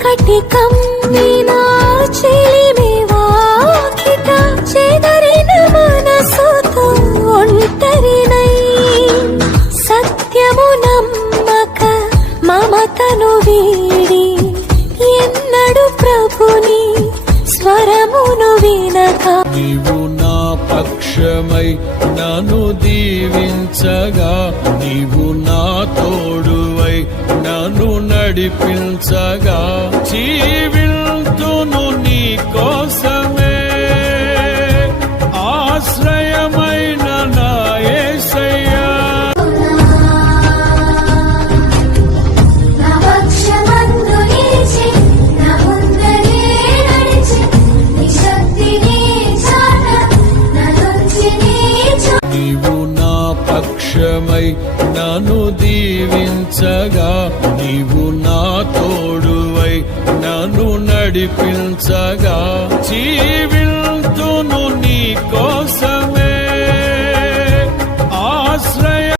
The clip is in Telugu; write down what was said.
చీకటి కమ్మిన చెలిమి వాకిట చెదరిన మనసుతో ఒంటరినై సత్యము నమ్మక మమతను వీడి ఎన్నడు ప్రభుని స్వరమును వినక నీవు నా పక్షమై నన్ను దీవించగా నీవు నా తోడువై నన్ను నడిపించగా జీవింతును నీ కోసమే ఆశ్రయమైన నా యేసయ్యా. నీవు నా పక్షమై నన్ను దీవించగా నీవు నా తోడువై నన్ను నడిపించగా జీవి